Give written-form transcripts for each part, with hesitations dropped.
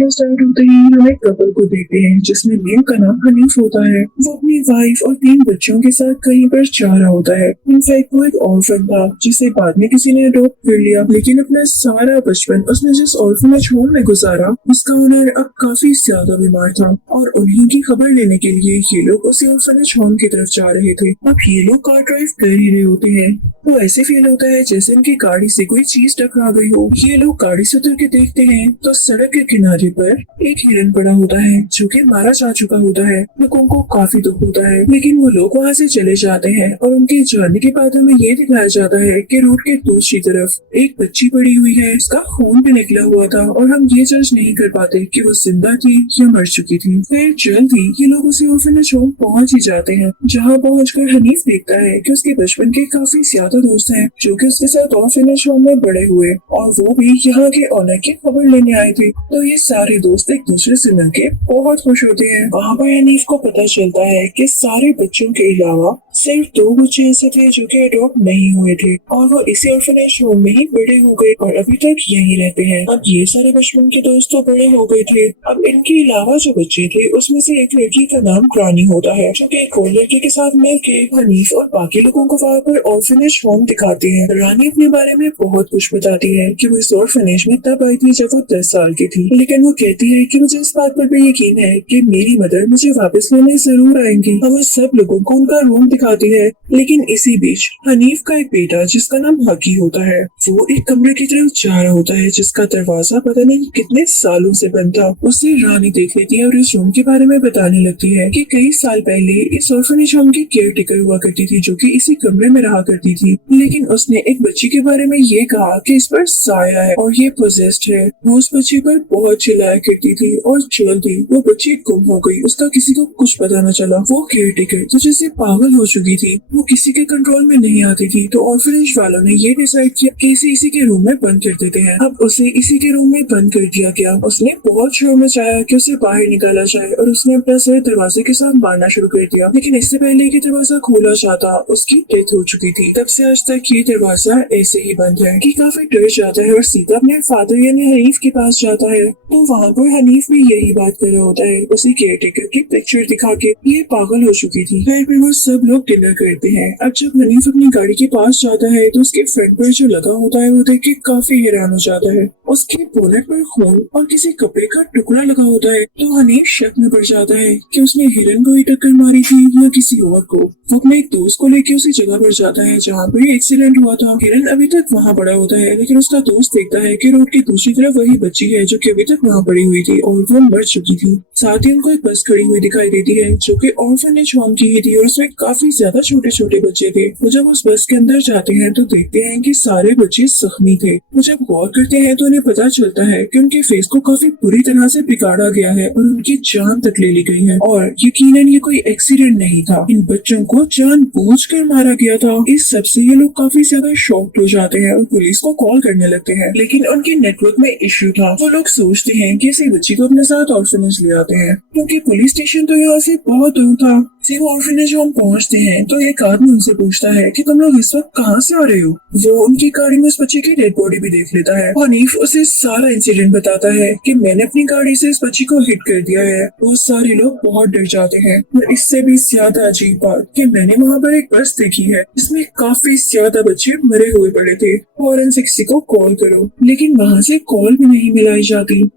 Intro start होते ही हम एक कपल को देखते हैं जिसमें मेल का नाम हनीफ होता है। वो अपनी वाइफ और 3 बच्चों के साथ कहीं पर जा रहा होता है। इनफैक्ट वो एक ऑर्फन था जिसे बाद में किसी ने अडॉप्ट कर लिया, लेकिन अपना सारा बचपन उसने जिस ऑर्फनेज होम में गुजारा उसका ओनर अब काफी ज्यादा बीमार था और उन्हीं की खबर लेने के लिए ये लोग उसी ऑर्फनेज होम की तरफ जा रहे थे। अब ये लोग कार ड्राइव कर ही रहे होते हैं। वो ऐसे फील होता है जैसे उनकी गाड़ी से कोई चीज टकरा गई हो। ये लोग गाड़ी से उतर के देखते हैं तो सड़क के किनारे पर एक हिरन पड़ा होता है जो कि मारा जा चुका होता है। लोगों को काफी दुख होता है, लेकिन वो लोग वहाँ से चले जाते हैं और उनके जाने के बाद हमें ये दिखाया जाता है कि रोड के दूसरी तरफ एक बच्ची पड़ी हुई है, उसका खून भी निकला हुआ था और हम ये जज नहीं कर पाते कि वो जिंदा थी या मर चुकी थी। फिर जल्द ही ये लोग उसी ऑर्फनेज होम पहुँच ही जाते हैं, जहाँ पहुँचकर हनीफ देखता है कि उसके बचपन के काफी ज्यादा दोस्त हैं जो कि उसके साथ ऑर्फनेज होम में बड़े हुए और वो भी यहाँ के ऑनर की खबर लेने आए थे। तो ये सारे दोस्त एक दूसरे से मिलके बहुत खुश होते हैं। वहाँ पर हनीफ को पता चलता है कि सारे बच्चों के अलावा सिर्फ 2 बच्चे ऐसे थे जो कि अडॉप्ट नहीं हुए थे और वो इसी ऑर्फनेज होम में ही बड़े हो गए और अभी तक यहीं रहते हैं। अब ये सारे बचपन के दोस्त तो बड़े हो गए थे। अब इनके अलावा जो बच्चे थे उसमें से एक लड़की का नाम रानी होता है जो कि एक और लड़के के साथ मिलके हनीफ और बाकी लोगों को वहाँ पर ऑर्फनेज होम दिखाती है। रानी अपने बारे में बहुत कुछ बताती है कि वो इस ऑर्फनेज में तब आई थी जब वो 10 साल की थी, लेकिन वो कहती है कि मुझे इस बात पर भी यकीन है कि मेरी मदर मुझे वापस लेने जरूर आएंगी। हम उस सब लोगों को उनका रूम दिखाती है। लेकिन इसी बीच हनीफ का एक बेटा जिसका नाम हकी होता है वो एक कमरे की तरफ जा रहा होता है जिसका दरवाजा पता नहीं कितने सालों से बंद था। उसे रानी देख लेती है और इस रूम के बारे में बताने लगती है कि कई साल पहले इस ऑर्फनेज होम की केयर टेकर हुआ करती थी जो कि इसी कमरे में रहा करती थी, लेकिन उसने एक बच्ची के बारे में ये कहा कि इस पर साया है और ये पोजेस्ड है। वो उस बच्ची पर बहुत चिल्लाया करती थी और जल्दी वो बच्ची गुम हो गई। उसका किसी को कुछ पता न चला। वो केयर टेकर तो जैसे पागल हो चुकी थी, वो किसी के कंट्रोल में नहीं आती थी। तो ऑर्फनेज वालों ने ये डिसाइड किया कि इसे इसी के रूम में बंद कर देते हैं। अब उसे इसी के रूम में बंद कर दिया गया। उसने बहुत शोर मचाया कि उसे बाहर निकाला जाए और उसने अपना सर दरवाजे के साथ मारना शुरू कर दिया, लेकिन इससे पहले कि दरवाजा खोला जाता उसकी डेथ हो चुकी थी। तब से आज तक ये दरवाजा ऐसे ही बंद है। कि काफी डर जाता है और सीधा अपने फादर यानी हनीफ के पास जाता है। तो वहाँ पर हनीफ भी यही बात कर रहा होता है, उसी केयर टेकर की पिक्चर दिखा के ये पागल हो चुकी थी। फिर वो सब लोग डिनर करते हैं। अब जब हनीफ अपनी गाड़ी के पास जाता है तो उसके फ्रंट पर जो लगा होता है वो देख के काफी हैरान हो जाता है। उसके बोनेट पर खून और किसी कपड़े का टुकड़ा लगा होता है। तो हनीफ शक में पड़ जाता है कि उसने हिरन को ही टक्कर मारी थी या किसी और को। वो अपने एक दोस्त को लेके उसी जगह पर जाता है जहाँ पर एक्सीडेंट हुआ था। हिरन अभी तक वहाँ पड़ा होता है, लेकिन उसका दोस्त देखता है कि रोड की दूसरी तरफ वही बच्ची है जो कि अभी तक वहाँ पड़ी हुई थी और वो मर चुकी थी। साथ ही उनको एक बस खड़ी हुई दिखाई देती है जो कि ऑर्फनेज होम की ही थी और उसमें काफी ज्यादा छोटे छोटे बच्चे थे। वो जब उस बस के अंदर जाते हैं तो देखते हैं कि सारे बच्चे जख्मी थे। वो जब गौर करते हैं तो उन्हें पता चलता है कि उनके फेस को काफी बुरी तरह से बिगाड़ा गया है और उनकी जान तक ले ली गई है और यकीनन ये कोई एक्सीडेंट नहीं था। इन बच्चों को जानबूझकर मारा गया था। इस सब से ये लोग काफी ज्यादा शॉक्ड हो जाते हैं और पुलिस को कॉल करने लगते हैं, लेकिन उनके नेटवर्क में इश्यू था। वो लोग सोचते हैं कि इसी बच्ची को अपने साथ ऑर्फनेज ले आते हैं, क्योंकि पुलिस स्टेशन तो यहाँ से बहुत दूर था। जब ऑर्फनेज होम पहुँचते हैं तो एक आदमी उनसे पूछता है कि तुम लोग इस वक्त कहाँ से आ रहे हो। वो उनकी गाड़ी में उस बच्चे की डेड बॉडी भी देख लेता है। हनीफ उसे सारा इंसिडेंट बताता है कि मैंने अपनी गाड़ी से इस बच्ची को हिट कर दिया है। वो सारे लोग बहुत डर जाते हैं और इससे भी ज्यादा अजीब बात कि मैंने वहाँ पर एक बस देखी है जिसमें काफी ज्यादा बच्चे मरे हुए पड़े थे। फौरन 60 को कॉल करो, लेकिन वहाँ से कॉल भी नहीं मिलाई जाती।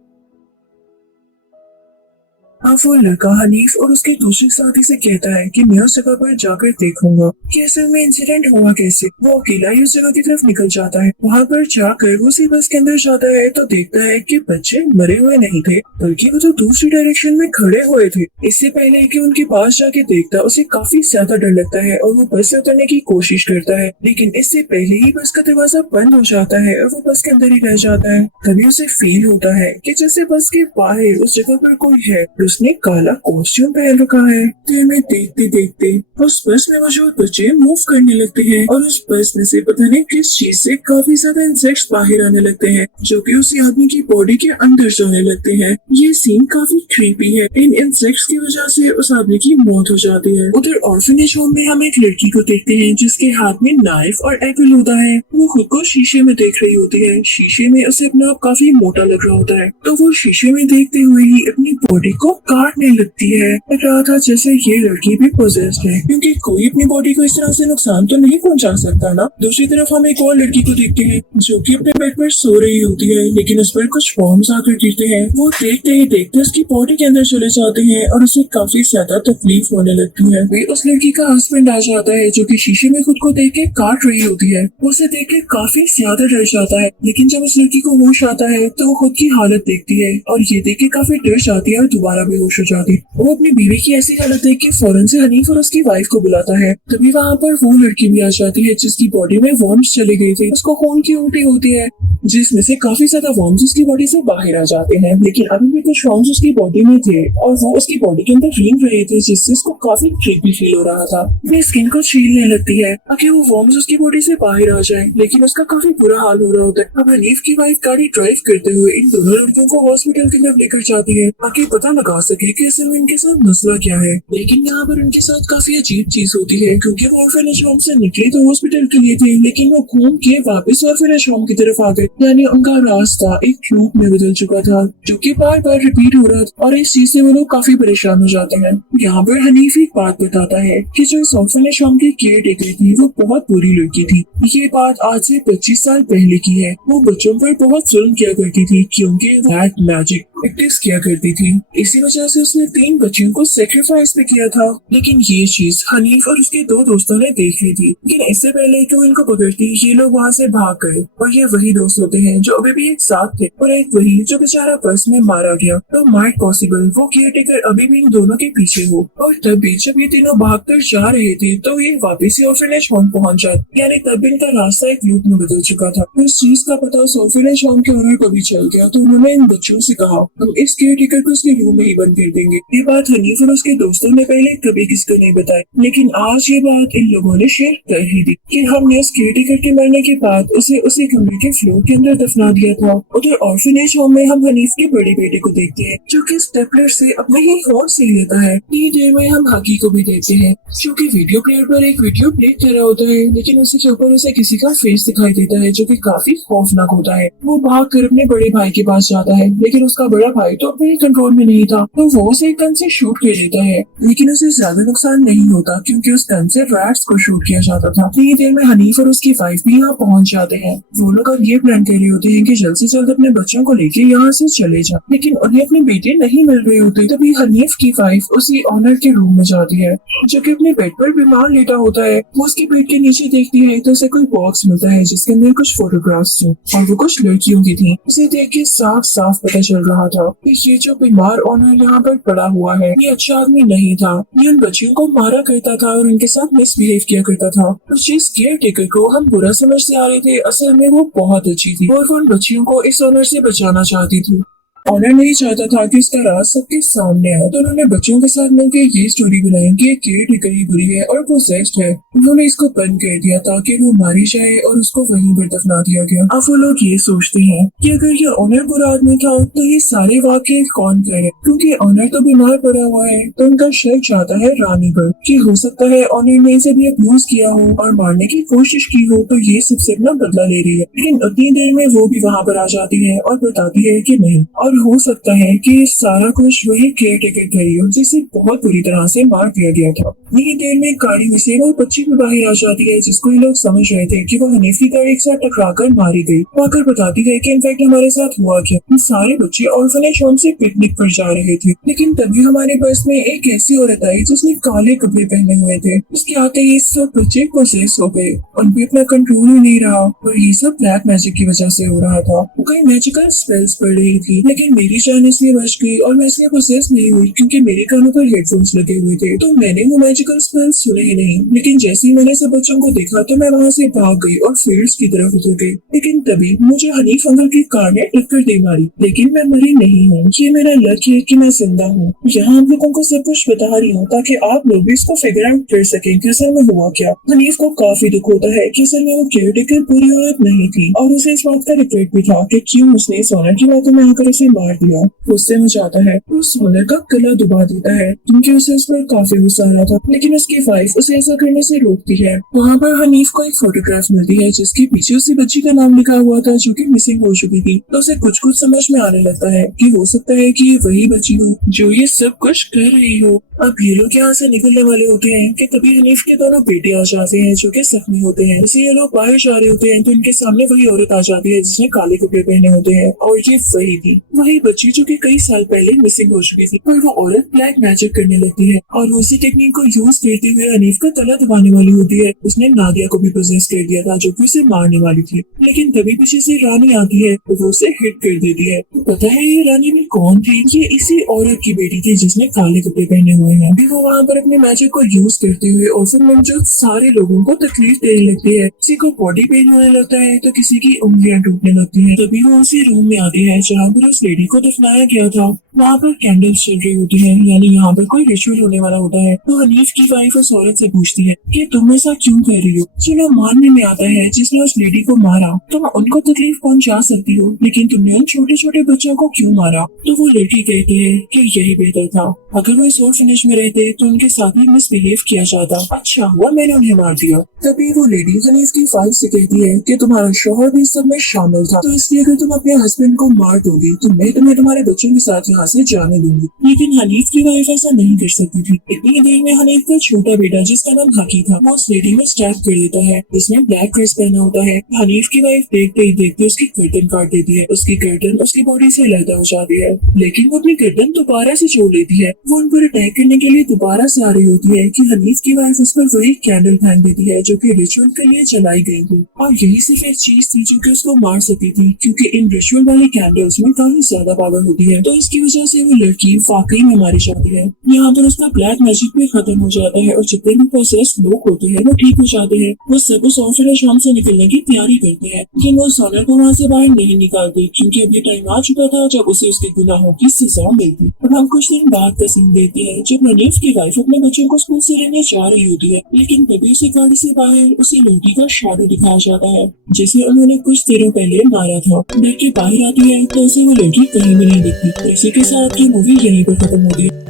अब वो लड़का हनीफ और उसके दूसरे साथी से कहता है कि मैं उस जगह पर जाकर देखूंगा कि असल में इंसिडेंट हुआ कैसे। वो अकेला ही उस जगह की तरफ निकल जाता है। वहाँ पर जाकर वो उसी बस के अंदर जाता है तो देखता है कि बच्चे मरे हुए नहीं थे, बल्कि वो तो दूसरी डायरेक्शन में खड़े हुए थे। इससे पहले कि उनके पास जाके देखता उसे काफी ज्यादा डर लगता है और वो बस से उतरने की कोशिश करता है, लेकिन इससे पहले ही बस का दरवाजा बंद हो जाता है और वो बस के अंदर ही रह जाता है। तभी उसे फील होता है कि जैसे बस के बाहर उस जगह पर कोई है। उसने काला कॉस्ट्यूम पहन रखा है। देर में देखते देखते उस बस में मौजूद बच्चे मूव करने लगते हैं और उस बस में से पता नहीं किस चीज से काफी ज्यादा इंसेक्ट्स बाहर आने लगते हैं जो कि उसी आदमी की बॉडी के अंदर जाने लगते हैं। ये सीन काफी क्रीपी है। इन इंसेक्ट्स की वजह से उस आदमी की मौत हो जाती है। उधर ऑर्फनेज होम में हम एक लड़की को देखते हैं जिसके हाथ में नाइफ और एप्पल होता है। वो खुद को शीशे में देख रही होती है। शीशे में उसे अपना आप काफी मोटा लग रहा होता है तो वो शीशे में देखते हुए ही अपनी बॉडी को काटने लगती है। लग रहा था जैसे ये लड़की भी पोजेस्ड है क्योंकि कोई अपनी बॉडी को इस तरह से नुकसान तो नहीं पहुंचा सकता ना। दूसरी तरफ हम एक और लड़की को देखते हैं जो कि अपने बेड पर सो रही होती है लेकिन उस पर कुछ वॉर्म्स आकर गिरते हैं। वो देखते ही देखते उसकी बॉडी के अंदर चले जाते हैं और उसे काफी ज्यादा तकलीफ होने लगती है। वे उस लड़की का हस्बैंड आ जाता है जो कि शीशे में खुद को देख के काट रही होती है। वो उसे देख के काफी ज्यादा डर जाता है लेकिन जब उस लड़की को होश आता है तो वो खुद की हालत देखती है और ये देख के काफी डर जाती है और दोबारा बेहोश हो जाती है। वो अपनी बीवी की ऐसी हालत देख के फौरन से हनीफ और उसकी वाइफ को बुलाता है। तभी वहाँ पर वो लड़की भी आ जाती है जिसकी बॉडी में वॉर्म्स चली गई थी। उसको खून की उल्टी होती है जिसमें से काफी ज्यादा वॉर्म्स उसकी बॉडी से बाहर आ जाते हैं लेकिन अभी भी कुछ वॉर्म्स उसकी बॉडी में थे और वो उसकी बॉडी के अंदर रेंग रहे थे जिससे उसको काफी क्रीपी फील हो रहा था। अपनी स्किन को छीलने लगती है ताकि वो वॉर्म्स उसकी बॉडी से बाहर आ जाए लेकिन उसका काफी बुरा हाल हो रहा होता है। अब हनीफ की वाइफ गाड़ी ड्राइव करते हुए इन दोनों लड़कियों को हॉस्पिटल की तरफ लेकर जाती है ताकि पता लगा सके कि असल में इनके साथ मसला क्या है। लेकिन यहाँ पर उनके साथ काफी अजीब चीज होती है क्योंकि वो ऑर्फनेज होम से निकले तो हॉस्पिटल के लिए थे लेकिन वो घूम के वापस ऑर्फनेज होम की तरफ आ गए। यानी उनका रास्ता एक लूप में बदल चुका था जो कि बार बार रिपीट हो रहा था और इस चीज से वो लोग काफी परेशान हो जाते हैं। यहाँ पर हनीफ एक बात बताता है कि जो इस ऑर्फनेज होम की केयर टेकर थी वो बहुत बुरी लड़की थी। ये बात आज से 25 साल पहले की है। वो बच्चों पर बहुत जुल्म किया करती थी क्योंकि ब्लैक मैजिक प्रैक्टिस किया करती थी। इसी वजह से उसने 3 बच्चियों को सेक्रीफाइस भी किया था। लेकिन ये चीज हनीफ और उसके 2 दोस्तों ने देख ली थी लेकिन इससे पहले कि वो इनको पकड़ती ये लोग वहाँ से भाग गए। और ये वही दोस्त होते हैं जो अभी भी एक साथ थे और एक वही जो बेचारा बस में मारा गया। तो माइट पॉसिबल वो केयर टेकर अभी भी इन दोनों के पीछे हो। और तब भी जब ये तीनों भागकर जा रहे थे तो ये वापस ही ऑर्फनेज होम पहुंच जाते। यानी तब इनका रास्ता एक लूप में बदल चुका था। इस चीज का पता उस ऑर्फनेज होम के ओनर को भी चल गया तो उन्होंने इन बच्चों से कहा हम इस केयर टेकर को उसके रूम में ही बंद कर देंगे। ये बात हनीफ और उसके दोस्तों ने पहले कभी किसी को नहीं बताई लेकिन आज ये बात इन लोगों ने शेयर कर ही दी कि हमने उस केयर टेकर के मरने के बाद उसे उसी कमरे के फ्लोर के अंदर दफना दिया था। उधर ऑर्फनेज होम में हम हनीफ के बड़े बेटे को देखते हैं जो कि स्टेपलर से अपने ही होम से लेता है। इतनी देर में हम हकी को भी देखते हैं जो कि वीडियो प्लेयर पर एक वीडियो प्ले कर रहा होता है लेकिन उसी के ऊपर उसे किसी का फेस दिखाई देता है जो कि काफी खौफनाक होता है। वो भाग कर अपने बड़े भाई के पास जाता है लेकिन उसका बड़ा भाई तो अपने कंट्रोल में नहीं था तो वो उसे एक गन से शूट कर देता है लेकिन उसे ज्यादा नुकसान नहीं होता क्योंकि उस गन से रैट्स को शूट किया जाता था। इतनी देर में हनीफ और उसकी वाइफ भी यहाँ पहुँच जाते हैं। वो लोग अब ये प्लान कर रहे होते हैं कि जल्द से जल्द अपने बच्चों को लेके यहाँ से चले जाए लेकिन उन्हें अपने बेटे नहीं मिल रहे होते। तभी हनीफ की वाइफ उसी ऑनर के रूम में जाती है जो कि अपने बेड पर बीमार लेटा होता है। वो उसके बेड के नीचे देखती है तो उसे कोई बॉक्स मिलता है जिसके अंदर कुछ फोटोग्राफ्स थे और वो कुछ लड़कियों की थी। उसे देख के साफ साफ पता चल रहा था कि ये जो बीमार ऑनर यहाँ पर पड़ा हुआ है ये अच्छा आदमी नहीं था। ये उन बच्चियों को मारा करता था और उनके साथ मिसबिहेव किया करता था। और जिस केयर टेकर को हम बुरा समझते आ रहे थे असल में वो बहुत अच्छी थी और वो उन बच्चियों को इस ऑनर से बचाना चाहती थी। ऑनर नहीं चाहता था कि इसका राज सबके सामने आए तो उन्होंने बच्चों के साथ मिलकर ये स्टोरी बनाई कि ये केयर टेकर ही बुरी है और वो पोसेस्ड है। उन्होंने इसको बंद कर दिया ताकि वो मारी जाए और उसको वहीं पर दफना दिया गया। अब वो लोग ये सोचते हैं कि अगर ये ऑनर बुरा आदमी था तो ये सारे वाकये कौन करे क्योंकि ऑनर तो बीमार पड़ा हुआ है तो उनका शक जाता है रानी पर कि हो सकता है ऑनर ने इसे भी अब्यूज किया हो और मारने की कोशिश की हो तो ये सबसे अपना बदला ले रही है। लेकिन उतनी देर में वो भी वहाँ पर आ जाती है और बताती है कि नहीं और हो सकता है कि सारा कुछ वही केयर टेकर करी हो जिसे बहुत बुरी तरह से मार दिया गया था। इतनी देर में गाड़ी में से वो बच्ची भी बाहर आ जाती है जिसको ये लोग समझ रहे थे कि वो हनीफ की गाड़ी के साथ टकराकर मारी गई। आकर बताती है कि इनफैक्ट हमारे साथ हुआ क्या, हम सारे बच्चे ऑर्फनेज होम से पिकनिक पर जा रहे थे लेकिन तभी हमारे बस में एक ऐसी औरत आई जिसने काले कपड़े पहने हुए थे। उसके आते ही सब बच्चे पोसेस हो गए, उन पे अपना कंट्रोल ही नहीं रहा और ये सब ब्लैक मैजिक की वजह से हो रहा था। वो कई मैजिकल स्पेल्स पढ़ रही थी लेकिन लेकिन मेरी जान इसलिए बच गई और मैं इसलिए पोसेस नहीं हुई क्योंकि मेरे कानों पर हेडफोन्स लगे हुए थे, तो मैंने वो मैजिकल स्पेल सुने ही नहीं। लेकिन जैसे ही मैंने सब बच्चों को देखा तो मैं वहाँ से भाग गई और फील्ड्स की तरफ उतर गई। लेकिन तभी मुझे हनीफ अंकल की कार ने टक्कर दे मारी, लेकिन मैं मरी नहीं हूँ। ये मेरा लक है कि मैं जिंदा हूँ। यहाँ आप लोगों को सब कुछ बता रही हूँ ताकि आप लोग भी इसको फिगर आउट कर सकें कि असल में हुआ क्या। हनीफ को काफी दुख होता है कि असल में वो केयरटेकर पूरी औरत नहीं थी और उसे इस बात का रिग्रेट भी था कि क्यों उसने सोनर की बातों में आकर उसे मार दिया। गुस्से में जाता है वो सोनर का गला दबा देता है क्योंकि उसे उस पर काफी गुस्सा आ रहा था, लेकिन उसकी वाइफ उसे ऐसा करने से रोकती है। वहाँ पर हनीफ को एक फोटोग्राफ मिलती है जिसके पीछे उसी बच्ची का नाम लिखा हुआ था जो कि मिसिंग हो चुकी थी। तो उसे कुछ कुछ समझ में आने लगता है कि हो सकता है कि ये वही बच्ची हो जो ये सब कुछ कर रही हो। अब ये लोग यहाँ से निकलने वाले होते हैं कि तभी हनीफ के दोनों बेटे आ जाते हैं जो कि जख्मी होते हैं। इसे ये लोग बाहर जा रहे होते हैं तो इनके सामने वही औरत आ जाती है जिसने काले कपड़े पहने होते हैं, और ये वही थी वही बच्ची जो कि कई साल पहले मिसिंग हो चुकी थी। पर वो औरत ब्लैक मैजिक करने लगती है और उसी टेक्निक को यूज करते हुए हनीफ का गला दबाने वाली होती है। उसने नादिया को भी पोजेस कर दिया था जो कि उसे मारने वाली थी, लेकिन तभी पीछे से रानी आती है तो वो उसे हिट कर देती है। तो पता है ये रानी भी कौन थी? ये इसी औरत की बेटी थी जिसने काले कपड़े पहने हुए हैं। वो वहाँ पर अपने मैजिक को यूज करते हुए और फिर मौजूद सारे लोगों को तकलीफ देने लगती है। किसी को बॉडी पेन होने लगता है तो किसी की उंगलियां टूटने लगती है। तभी वो उसी रूम में आती है जहाँ पर उस लेडी को दफनाया गया था। वहाँ पर कैंडल्स चल रही होती है, यानी यहाँ पर कोई रिचुअल होने वाला होता है। तो हनीफ की वाइफ उस औरत से पूछती है कि तुम ऐसा क्यों कर रही हो? चलो मानने में आता है जिसने उस लेडी को मारा तुम उनको तकलीफ पहुंचा सकती हो, लेकिन तुमने उन छोटे छोटे बच्चों को क्यों मारा? तो वो लड़की कहती है कि यही बेहतर था, अगर वो इस ऑर्फनेज में रहते तो उनके साथ ही मिसबिहेव किया जाता। अच्छा हुआ मैंने उन्हें मार दिया। तभी वो लेडी हनीफ की वाइफ से कहती है कि तुम्हारा शौहर भी सब में शामिल था, तो इसलिए अगर तुम अपने हस्बैंड को मार दोगी तो मैं तुम्हें तुम्हारे बच्चों के साथ यहाँ से जाने दूंगी। लेकिन हनीफ की वाइफ ऐसा नहीं कर सकती थी। इतनी देर में हनीफ का छोटा बेटा जिसका नाम हकी था वो उस लेडी में स्टैप कर देता है। उसने ब्लैक ड्रेस पहना होता है। हनीफ की वाइफ देखते ही देखते उसकी गर्दन काट देती है। उसकी गर्दन उसकी बॉडी से अलग हो जाती है, लेकिन वो अपनी गर्दन दोबारा से जोड़ लेती है। वो उन पर अटैक करने के लिए दोबारा से आ रही होती है कि हनीफ की वाइफ उस पर वही कैंडल फेंक देती है जो कि रिचुअल के लिए जलाई गई थी, और यही सिर्फ एक चीज थी जो कि उसको मार सकती थी, क्योंकि इन रिचुअल वाली कैंडल्स में काफी ज्यादा पावर होती है। तो इसकी वजह से वो लड़की वाकई में मारी जाती है। यहाँ पर उसका ब्लैक मैजिक भी खत्म हो जाता है और जितने भी पोसेस लोग होते हैं वो ठीक हो जाते हैं। वो सब उस ऑर्फनेज होम से निकलने की तैयारी करते हैं, लेकिन वो सोनर को वहाँ से बाहर नहीं निकालते क्योंकि अभी टाइम आ चुका था जब उसे उसके गुनाहों की सजा मिलती। अब हम कुछ दिन बाद का सीन देखते हैं जब हनीफ की वाइफ अपने बच्चों को स्कूल से लेने जा रही होती है, लेकिन तभी उसे गाड़ी से बाहर उसी लड़की का शैडो दिखाया जाता है जिसे उन्होंने कुछ देरों पहले मारा था। देख के बाहर आती है तो उसे वो लड़की कहीं भी नहीं दिखती। इसी के साथ ये मूवी यहीं पर खत्म होती है।